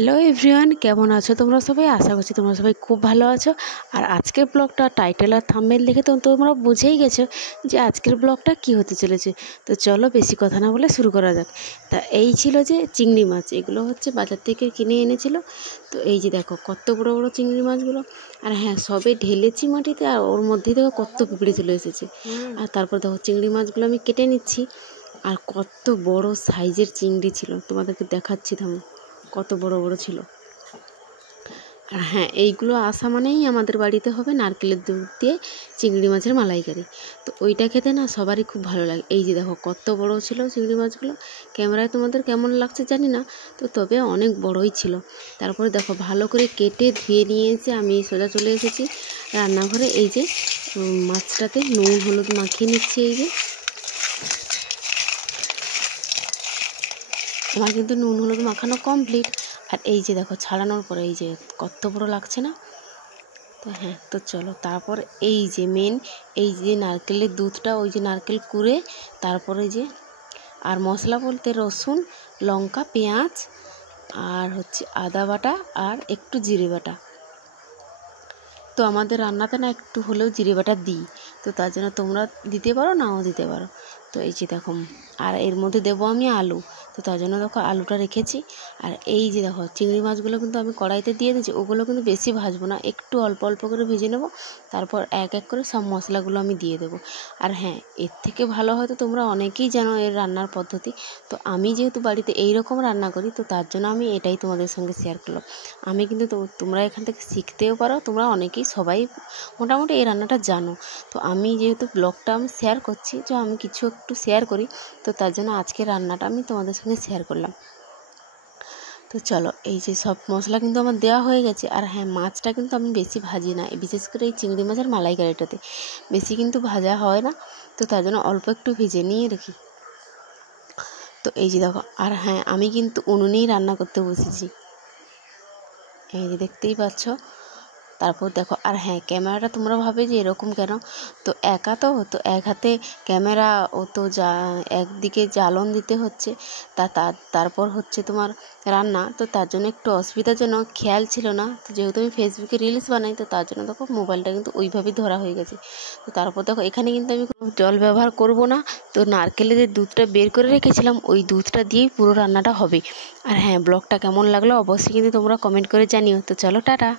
Hello everyone, কেমন আছো তোমরা সবাই? আশা করছি তোমরা সবাই খুব ভালো আছো। আর আজকের ব্লগটা টাইটেল আর থাম্বনেল দেখে তো তোমরা বুঝেই গেছো যে আজকের ব্লগটা কি হতে চলেছে। তো চলো বেশি কথা না বলে শুরু করা যাক। তা এই ছিল যে চিংড়ি মাছ, এগুলো হচ্ছে বাজার থেকে কিনে এনেছিল। তো এই যে দেখো কত বড় বড় চিংড়ি মাছগুলো। আর হ্যাঁ, সবে ঢেলেছি মাটিতে, আর ওর মধ্যেই দেখো কত পিঁপড়ে চলে এসেছে। আর তারপর দেখো চিংড়ি মাছগুলো আমি কেটে নিচ্ছি। আর কত বড় সাইজের চিংড়ি ছিল, তোমাদেরকে দেখাচ্ছি থামো, কত বড় বড় ছিল। আর হ্যাঁ, এইগুলো আসা মানেই আমাদের বাড়িতে হবে নারকেলের দুধ দিয়ে চিংড়ি মাছের মালাইকারি। তো ওইটা খেতে না সবারই খুব ভালো লাগে। এই যে দেখো কত বড় ছিল চিংড়ি মাছগুলো। ক্যামেরায় তোমাদের কেমন লাগছে জানি না, তো তবে অনেক বড়ই ছিল। তারপরে দেখো ভালো করে কেটে ধুয়ে নিয়ে এসে আমি সোজা চলে এসেছি রান্নাঘরে। এই যে মাছটাতে নুন হলুদ মাখিয়ে নিচ্ছি। এই যে আমার কিন্তু নুন হলুদ মাখানো কমপ্লিট। আর এই যে দেখো ছাড়ানোর পরে এই যে কত বড় লাগছে না। তো হ্যাঁ, তো চলো তারপর এই যে মেন, এই যে নারকেলের দুধটা, ওই যে নারকেল কুড়ে, তারপরে যে আর মশলা বলতে রসুন, লঙ্কা, পেঁয়াজ, আর হচ্ছে আদা বাটা, আর একটু জিরে বাটা। তো আমাদের রান্নাতে না একটু হলেও জিরে বাটা দিই, তো তার জন্য তোমরা দিতে পারো, নাও দিতে পারো। তো এই যে দেখো, আর এর মধ্যে দেবো আমি আলু, তো তার জন্য দেখো আলুটা রেখেছি। আর এই যে দেখো চিংড়ি মাছগুলো কিন্তু আমি কড়াইতে দিয়ে দিয়েছি, ওগুলো কিন্তু বেশি ভাজবো না, একটু অল্প অল্প করে ভেজে নেব। তারপর এক এক করে সব মশলাগুলো আমি দিয়ে দেবো। আর হ্যাঁ, এর থেকে ভালো হয়তো তোমরা অনেকেই জানো এর রান্নার পদ্ধতি। তো আমি যেহেতু বাড়িতে এই রকম রান্না করি, তো তার জন্য আমি এটাই তোমাদের সঙ্গে শেয়ার করলাম। আমি কিন্তু তোমরা এখান থেকে শিখতেও পারো, তোমরা অনেকেই সবাই মোটামুটি এই রান্নাটা জানো। তো আমি যেহেতু ব্লগটা আমি শেয়ার করছি, তো আমি কিছু একটু শেয়ার করি, তো তার জন্য আজকে রান্নাটা আমি তোমাদের সঙ্গে শেয়ার করলাম। তো চলো, এই যে সব মশলা কিন্তু আমার দেওয়া হয়ে গেছে। আর হ্যাঁ, মাছটা কিন্তু আমি বেশি ভাজি না, বিশেষ করে এই চিংড়ি মাছের মালাইকারিটাতে বেশি কিন্তু ভাজা হয় না, তো তার জন্য অল্প একটু ভেজে নিয়ে রাখি। তো এই যে দেখো, আর হ্যাঁ, আমি কিন্তু উনুনেই রান্না করতে বসেছি, এই যে দেখতেই পাচ্ছ। তারপর দেখো, আর হ্যাঁ, ক্যামেরাটা তোমরা ভাবে যে এরকম কেন, তো একা তো এক হাতে ক্যামেরা, ও তো একদিকে জ্বালন দিতে হচ্ছে, তারপর হচ্ছে তোমার রান্না, তো তার জন্য একটু অসুবিধাজনক, খেয়াল ছিল না। তো যেহেতু আমি ফেসবুকে রিলস বানাই, তো তার জন্য দেখো মোবাইলটা কিন্তু ওইভাবেই ধরা হয়ে গেছে। তো তারপর দেখো এখানে কিন্তু আমি কোনো জল ব্যবহার করব না, তো নারকেলের যে দুধটা বের করে রেখেছিলাম ওই দুধটা দিয়েই পুরো রান্নাটা হবে। আর হ্যাঁ, ব্লগটা কেমন লাগলো অবশ্যই কিন্তু তোমরা কমেন্ট করে জানিও। তো চলো টাটা।